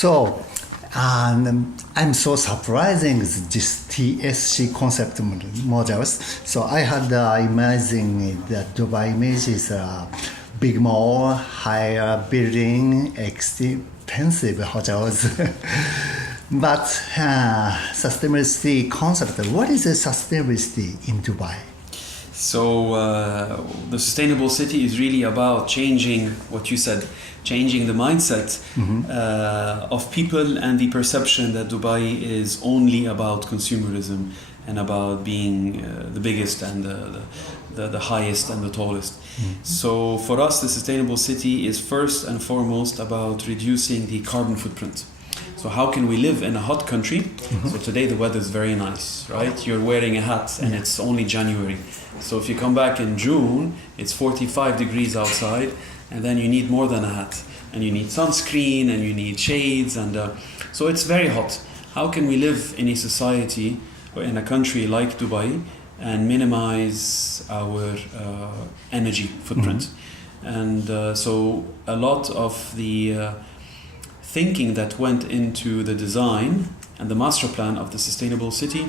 So, I'm so surprising this TSC concept models. So I had imagining that Dubai image is a big mall, higher building, expensive hotels. But sustainability concept, what is the sustainability in Dubai? So the sustainable city is really about changing what you said, changing the mindset of people and the perception that Dubai is only about consumerism and about being the biggest and the highest and the tallest. So for us, the sustainable city is first and foremost about reducing the carbon footprint. So how can we live in a hot country? So today the weather is very nice, right? You're wearing a hat and it's only January. So if you come back in June, it's 45 degrees outside, and then you need more than a hat. And you need sunscreen and you need shades, and so it's very hot. How can we live in a society or in a country like Dubai and minimize our energy footprint? And so a lot of the thinking that went into the design and the master plan of the sustainable city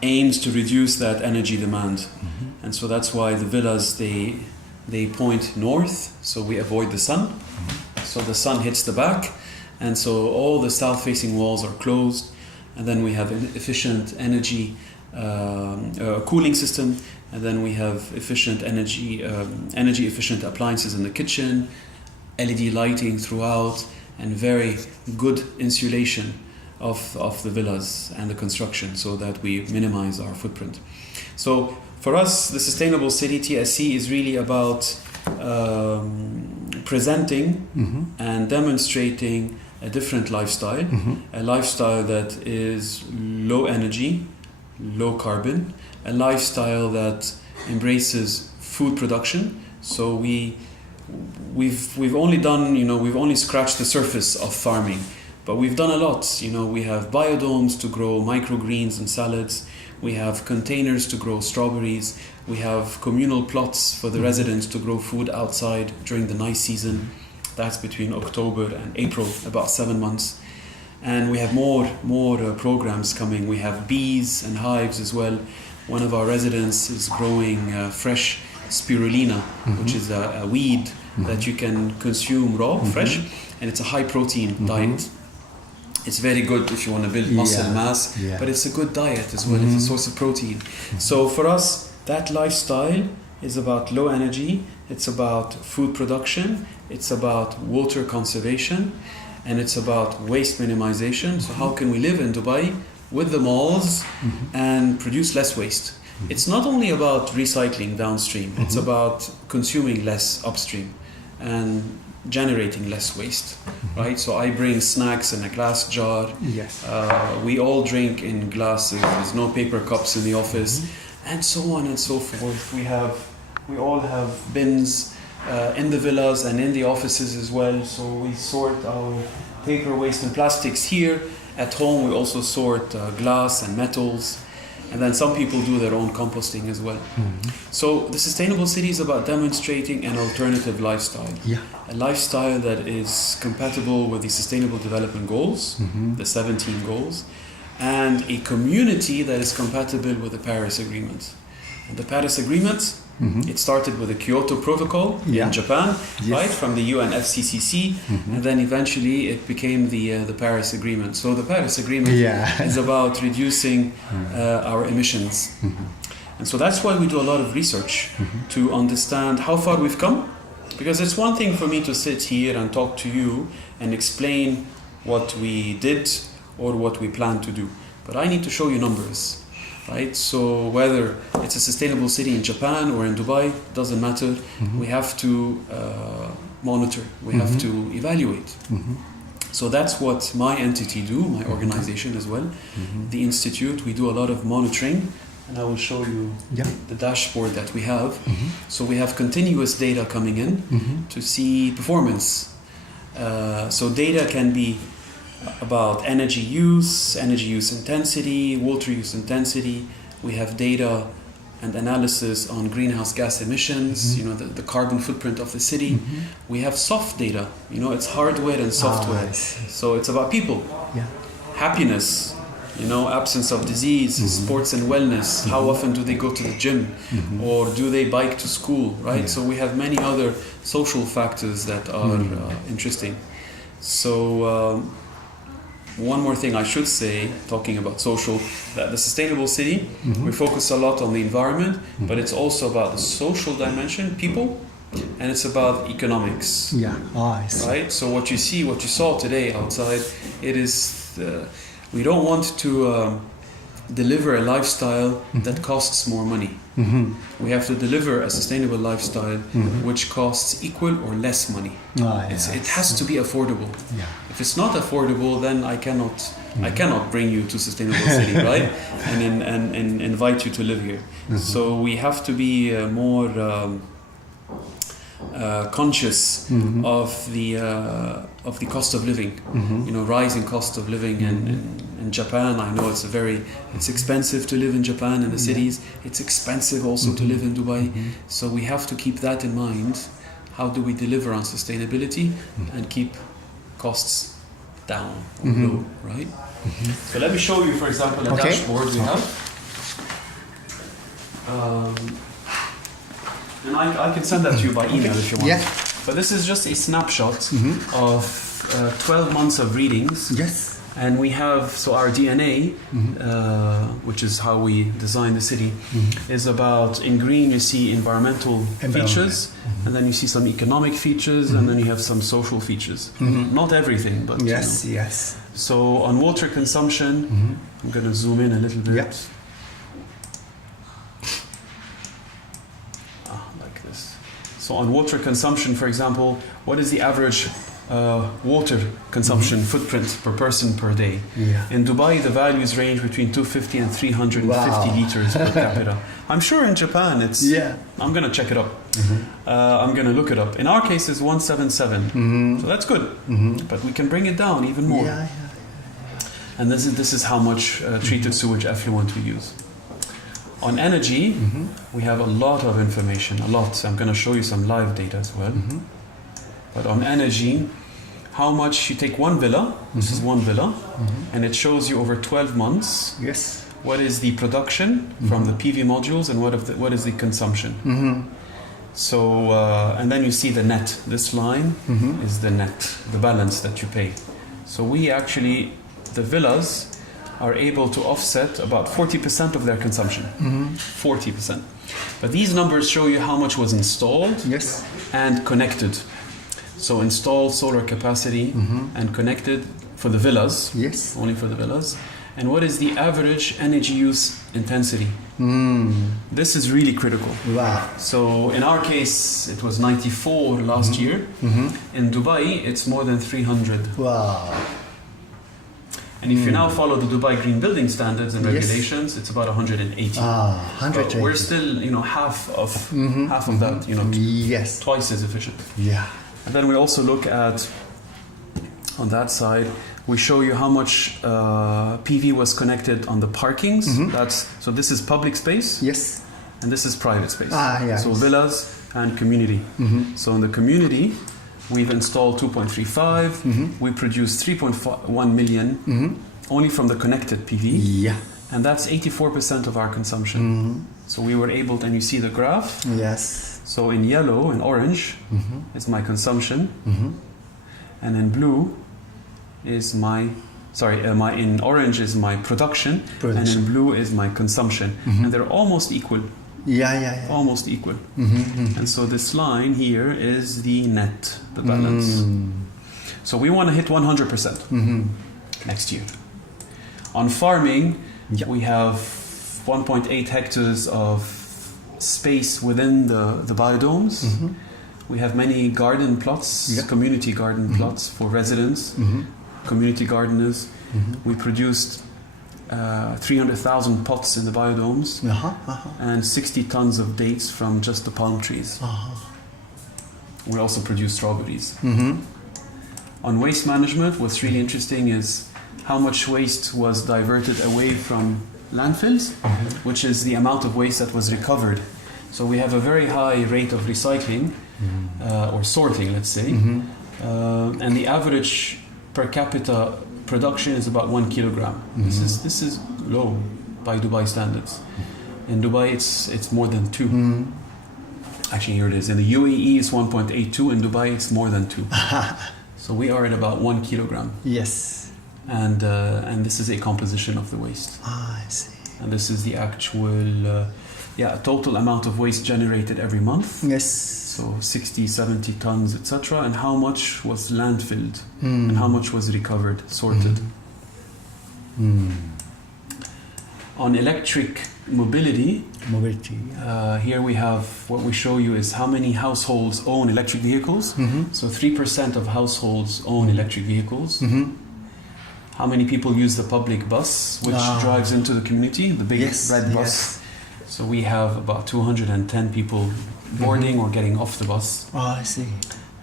aims to reduce that energy demand. And so that's why the villas, they point north, so we avoid the sun. So the sun hits the back, and so all the south-facing walls are closed, and then we have an efficient energy cooling system, and then we have efficient energy efficient appliances in the kitchen, LED lighting throughout, and very good insulation of the villas and the construction, so that we minimize our footprint. So for us, the Sustainable City TSC is really about presenting and demonstrating a different lifestyle, a lifestyle that is low energy, low carbon, a lifestyle that embraces food production. So we've only scratched the surface of farming, but we've done a lot. We have biodomes to grow microgreens and salads. We have containers to grow strawberries. We have communal plots for the residents to grow food outside during the nice season. That's between October and April, about 7 months. And we have more programs coming. We have bees and hives as well. One of our residents is growing fresh spirulina, which is a weed that you can consume raw, fresh, and it's a high protein diet. It's very good if you want to build muscle mass, but it's a good diet as well. It's a source of protein. So for us, that lifestyle is about low energy, it's about food production, it's about water conservation, and it's about waste minimization. So how can we live in Dubai with the malls and produce less waste? It's not only about recycling downstream, it's about consuming less upstream and generating less waste, right? So I bring snacks in a glass jar. Yes. We all drink in glasses. There's no paper cups in the office, and so on and so forth. We all have bins in the villas and in the offices as well. So we sort our paper waste and plastics here. At home, we also sort glass and metals. And then some people do their own composting as well. So the Sustainable City is about demonstrating an alternative lifestyle. A lifestyle that is compatible with the Sustainable Development Goals, the 17 goals, and a community that is compatible with the Paris Agreement. And the Paris Agreement, it started with the Kyoto Protocol in Japan, right, from the UNFCCC, and then eventually it became the Paris Agreement. So the Paris Agreement is about reducing our emissions. And so that's why we do a lot of research to understand how far we've come. Because it's one thing for me to sit here and talk to you and explain what we did or what we plan to do. But I need to show you numbers. Right? So whether it's a sustainable city in Japan or in Dubai, doesn't matter. We have to monitor, we have to evaluate. So that's what my entity do, my organization as well. The Institute, we do a lot of monitoring, and I will show you the dashboard that we have. So we have continuous data coming in to see performance. So data can be about energy use intensity, water use intensity. We have data and analysis on greenhouse gas emissions, you know, the carbon footprint of the city. We have soft data, you know, it's hardware and software. I see. So it's about people, Yeah. happiness, you know, absence of disease, sports and wellness. How often do they go to the gym, or do they bike to school, right? So we have many other social factors that are interesting. So one more thing I should say, talking about social, that the sustainable city, we focus a lot on the environment, but it's also about the social dimension, people, and it's about economics. Yeah. I see. Right? So what you see, what you saw today outside, it is, we don't want to deliver a lifestyle that costs more money. We have to deliver a sustainable lifestyle which costs equal or less money. It has to be affordable. Yeah. If it's not affordable, then I cannot bring you to sustainable city, right? And invite you to live here. So we have to be more conscious of the cost of living. You know, rising cost of living in Japan. I know it's expensive to live in Japan in the cities. It's expensive also to live in Dubai. So we have to keep that in mind. How do we deliver on sustainability and keep costs down or low, right? So let me show you, for example, a dashboard we have. And I can send that to you by email if you want. Yeah. But this is just a snapshot of 12 months of readings. Yes. And we have, so our DNA, which is how we design the city, is about, in green you see environmental features, and then you see some economic features, and then you have some social features. Not everything, but Yes. you know. Yes. So on water consumption, I'm going to zoom in a little bit. Yep. Like this. So on water consumption, for example, what is the average water consumption footprint per person per day? Yeah. In Dubai, the values range between 250 and 350 liters per capita. I'm sure in Japan it's... Yeah. I'm going to check it up. I'm going to look it up. In our case, it's 177. So that's good. But we can bring it down even more. Yeah. And this is how much treated sewage effluent we use. On energy, we have a lot of information, a lot. I'm going to show you some live data as well. But on energy, how much you take one villa, this is one villa, and it shows you over 12 months Yes. what is the production from the PV modules and what is the consumption. So, and then you see the net. This line is the net, the balance that you pay. So we actually, the villas are able to offset about 40% of their consumption. 40%. But these numbers show you how much was installed Yes. and connected. So installed solar capacity and connected for the villas. Yes. Only for the villas. And what is the average energy use intensity? This is really critical. Wow. So in our case, it was 94 last year. In Dubai, it's more than 300. Wow. And if you now follow the Dubai Green Building Standards and regulations, it's about 180. 180. We're still, you know, half of that, you know, Yes. twice as efficient. Yeah. And then we also look at, on that side, we show you how much PV was connected on the parkings. So this is public space, Yes. and this is private space. Yeah. So villas and community. So in the community, we've installed 2.35. We produce 3.1 million only from the connected PV. Yeah. And that's 84% of our consumption. So we were able to, and you see the graph. Yes. So in yellow and orange is my consumption. And in blue is my, in orange is my production. And in blue is my consumption. And they're almost equal. Yeah. Almost equal. And so this line here is the net, the balance. So we want to hit 100% next year. On farming, we have 1.8 hectares of space within the biodomes. We have many garden plots, community garden plots for residents, community gardeners. We produced 300,000 pots in the biodomes and 60 tons of dates from just the palm trees. We also produce strawberries. On waste management, what's really interesting is how much waste was diverted away from landfills, which is the amount of waste that was recovered. So we have a very high rate of recycling or sorting, let's say, and the average per capita production is about 1 kilogram. This is low by Dubai standards. In Dubai, it's more than 2. Actually, here it is. In the UAE, it's 1.82. In Dubai, it's more than 2. So we are at about 1 kilogram. Yes. And this is a composition of the waste. I see. And this is the actual total amount of waste generated every month. Yes. So 60, 70 tons, etc. And how much was landfilled and how much was recovered, sorted. On electric mobility, here we have what we show you is how many households own electric vehicles. So 3% of households own electric vehicles. How many people use the public bus, which drives into the community, the big red bus? So we have about 210 people boarding or getting off the bus. I see.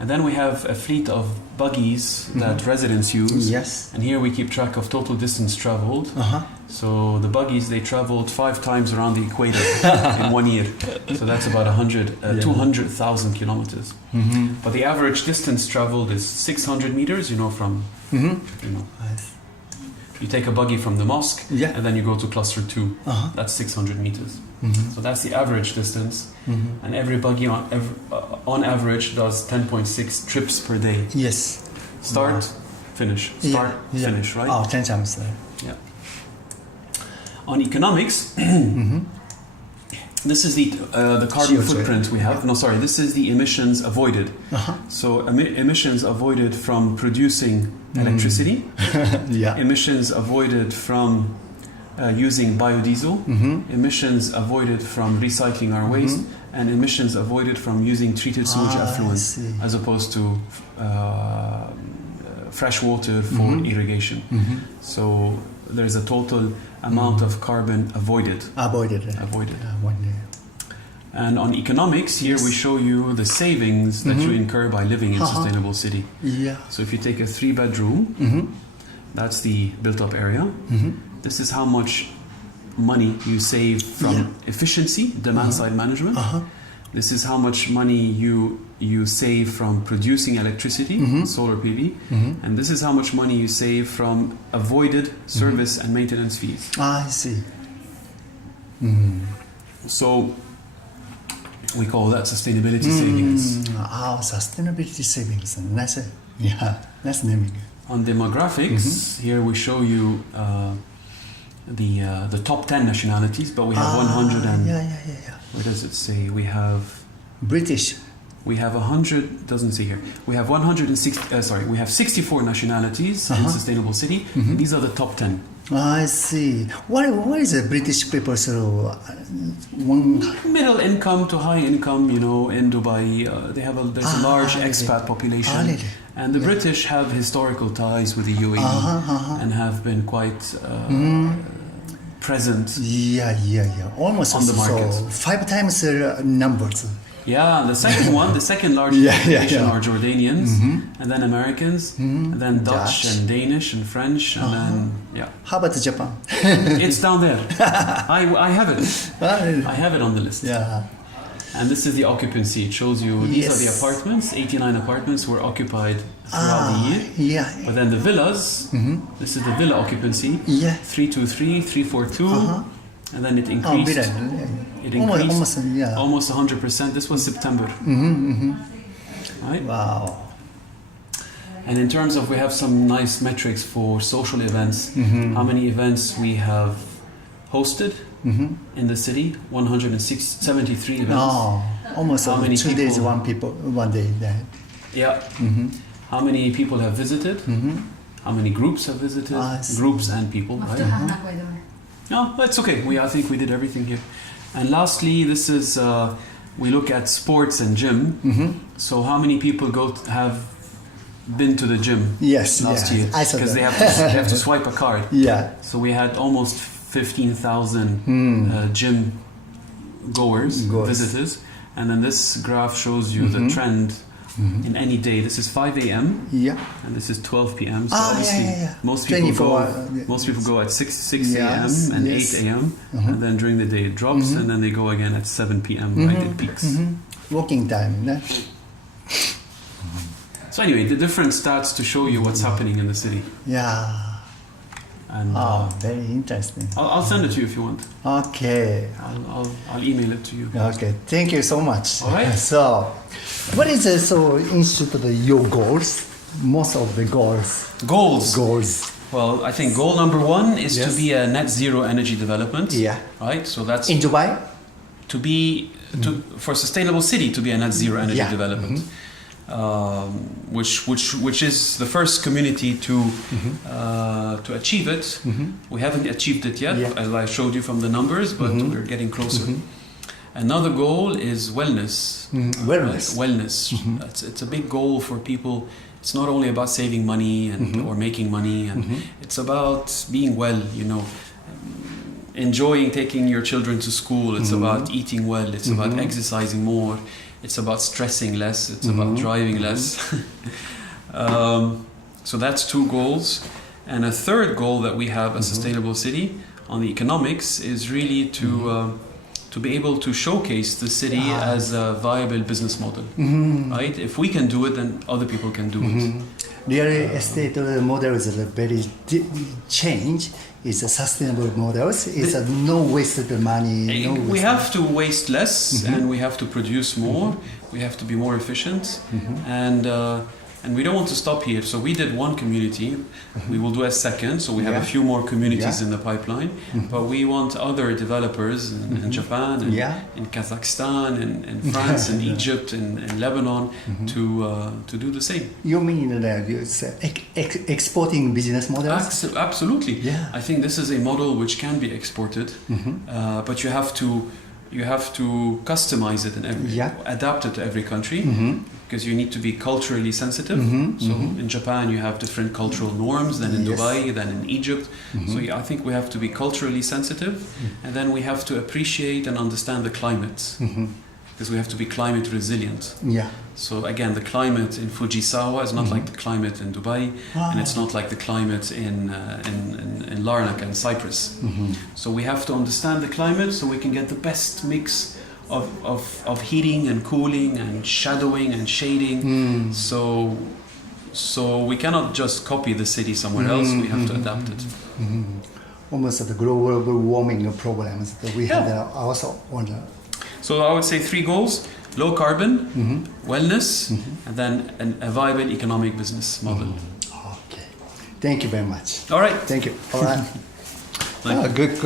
And then we have a fleet of buggies that residents use. Yes. And here we keep track of total distance traveled. So the buggies, they traveled 5 times around the equator in 1 year. So that's about 200,000 kilometers. But the average distance traveled is 600 meters, from, you take a buggy from the mosque and then you go to cluster 2. That's 600 meters. So that's the average distance. And every buggy on average does 10.6 trips per day. Yes. Start, finish. Start, finish, right? 10 times. Yeah. On economics, this is the carbon footprint we have. No, sorry, this is the emissions avoided. So emissions avoided from producing electricity, emissions avoided from using biodiesel, emissions avoided from recycling our waste, and emissions avoided from using treated sewage effluent as opposed to fresh water for irrigation. So there's a total amount of carbon avoided. And on economics, here we show you the savings that you incur by living in a sustainable city. So if you take a 3-bedroom, that's the built-up area. This is how much money you save from efficiency, demand-side management. This is how much money you save from producing electricity, solar PV. And this is how much money you save from avoided service and maintenance fees. I see. So we call that sustainability savings. Sustainability savings. Nice naming. On demographics, here we show you the top 10 nationalities, but we have 100 and... What does it say? We have... British. We have 100... Doesn't say here. We have 160... we have 64 nationalities in sustainable city. And these are the top 10. I see. What is a British people? So middle income to high income, in Dubai, there's a large expat population. And the British have historical ties with the UAE and have been quite present almost on the market. So 5 times numbers. Yeah, the second largest population are Jordanians, and then Americans, and then Dutch and Danish and French, and then How about Japan? It's down there. I have it. I have it on the list. And this is the occupancy. It shows you these are the apartments. 89 apartments were occupied throughout the year. But then the villas. This is the villa occupancy. 323, 342. And then it increased. It increased almost 100%. This was September. Right? Wow. And in terms of, we have some nice metrics for social events. How many events we have hosted in the city? 173 events. Almost how many 2 days, one day. How many people have visited? How many groups have visited? Groups and people, right? No, that's okay. I think we did everything here. And lastly, this is we look at sports and gym. So how many people have been to the gym last year? Because they have to swipe a card. So we had almost 15,000 gym goers, visitors. And then this graph shows you the trend in any day. This is 5 a.m. Yeah. and this is 12 p.m. So Ah, obviously yeah. most people 24, go most people go at 6 Yes, a.m. and yes. 8 a.m. and then during the day it drops and then they go again at 7 p.m. right, it peaks. Working time. Ne? So anyway, the different stats to show you what's happening in the city. Yeah. And Very interesting. I'll send it to you if you want. Okay. I'll email it to you. Okay. Thank you so much. All right. So, what is your goals? Most of the goals. Goals. Well, I think goal number one is to Yes. be a net zero energy development. Yeah. Right. So that's In Dubai? for sustainable city to be a net zero energy Yeah. development. Which is the first community to achieve it. We haven't achieved it yet, Yeah. as I showed you from the numbers, but we're getting closer. Another goal is wellness. Wellness. Wellness. It's a big goal for people. It's not only about saving money or making money, and it's about being well. Enjoying taking your children to school. It's about eating well. It's about exercising more. It's about stressing less. It's about driving less. So that's two goals. And a third goal that we have as Sustainable City on the economics is really to be able to showcase the city as a viable business model. Right? If we can do it, then other people can do it. Real estate model is a very change. It's a sustainable models. It's a no wasted money. We have to waste less and we have to produce more. We have to be more efficient, and we don't want to stop here. So we did one community. We will do a second. So we have a few more communities in the pipeline. But we want other developers in Japan, and in Kazakhstan, in France, in Egypt, in Lebanon to do the same. You mean that it's exporting business models? Absolutely. Yeah. I think this is a model which can be exported, but you have to customize it and adapt it to every country because you need to be culturally sensitive. So in Japan you have different cultural norms than in Dubai, than in Egypt. So I think we have to be culturally sensitive, and then we have to appreciate and understand the climate because we have to be climate resilient. Yeah. So again, the climate in Fujisawa is not like the climate in Dubai, and it's not like the climate in Larnaca in Cyprus. So we have to understand the climate so we can get the best mix of heating and cooling and shadowing and shading. So we cannot just copy the city somewhere else. We have to adapt it. Almost the global warming problems that we have also on the. So I would say 3 goals: low carbon, wellness, and then a viable economic business model. Okay. Thank you very much. All right. Thank you. All right. Thank you. Good.